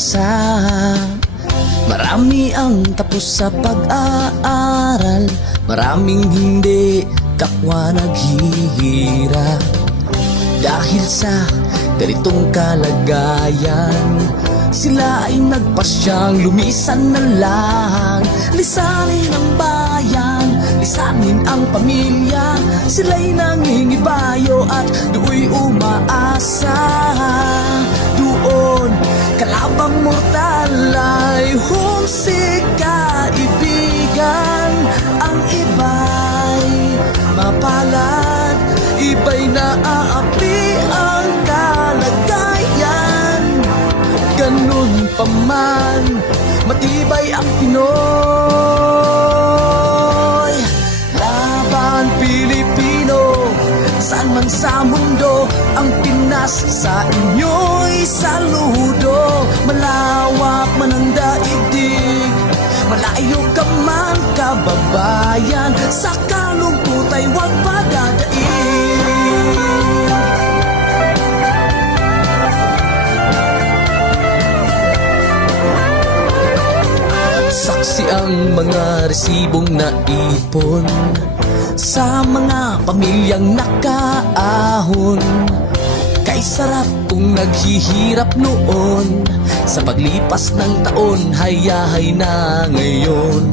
bansa. Marami ang tapos sa pag-aaral, maraming hindi kapwa naghihirap. Dahil sa ganitong kalagayan, sila ay nagpasyang lumisan na lang. Lisanin ang bayan, lisanin ang pamilya. Sila'y nangingibayo at do'y umaasa. Doon, kalabang mortal ay humsik kaibigan. Ang iba'y mapalad, iba'y naaapi ang kalagayan. Ganun pa man, matibay ang Pinoy. Laban Pilipino, saan man sa mundo, ang Pinas sa inyo'y saludo. Malawak man ang daigdig, malayo ka man kababayan, sa kalungkot ay huwag padadaig. Saksi ang mga resibong naipon sa mga pamilyang nakaahon. Kay sarap kung naghihirap noon, sa paglipas ng taon hayahay na ngayon.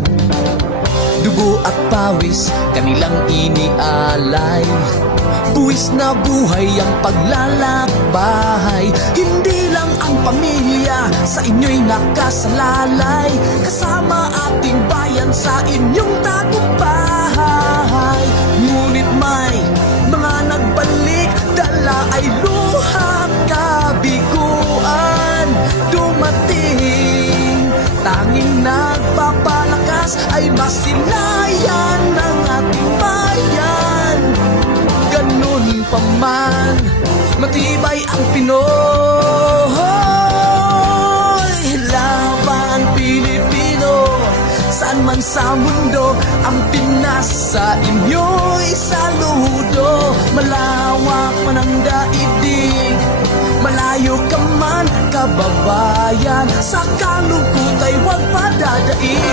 Dugo at pawis kanilang inialay, buwis na buhay ang paglalakbay. Hindi lang ang pamilya sa inyo'y nakasalalay, kasama ating bayan sa inyong tagumpay. Ngunit may mga nagbalik, dala ay luha kabiguan. Dumating, tanging nagpapalakas ay masilayan ng ating bayan. Ganun pa man, matibay ang Pinoy. Laban Pilipino, saan man sa mundo, ang Pinas sa inyo'y saludo. Malawak man ang daigdig, malayo ka man kababayan, sa kalungkot ay huwag padadaig.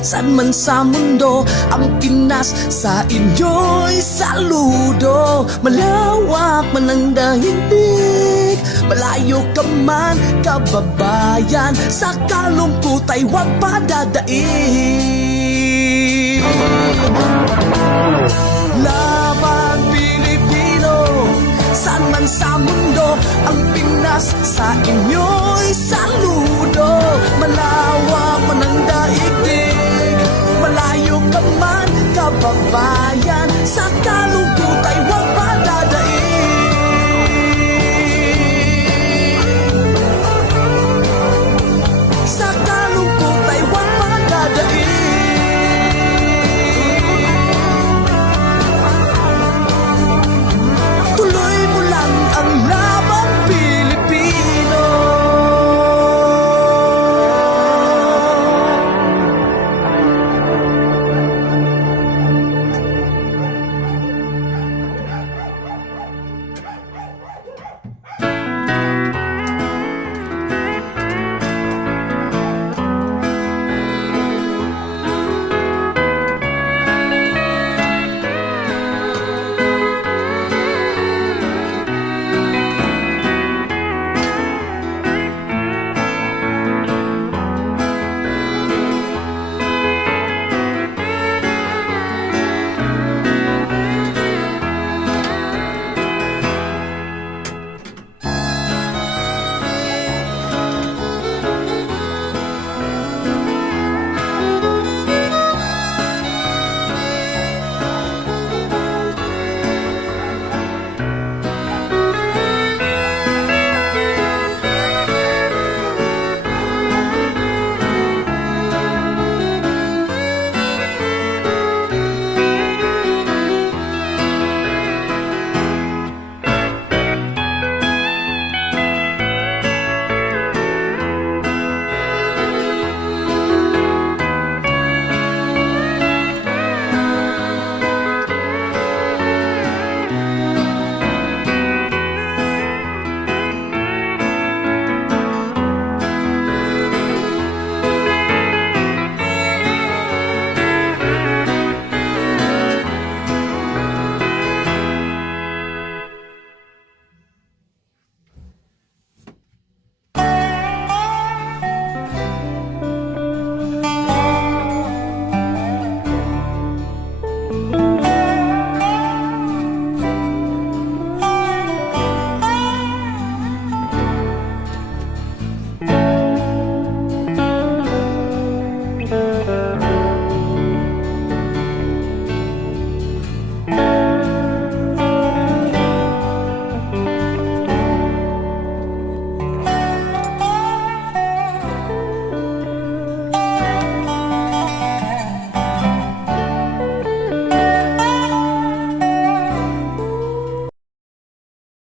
Saan man sa mundo, ang Pinas sa inyo'y saludo. Malawak man ang daigdig, malayo ka man kababayan, sa kalungkot ay huwag padadaig. Laban Pilipino, saan man sa mundo, ang Pinas sa inyo'y saludo. Malawak man ang daigdig, malayo ka man kababayan, sa kalungkot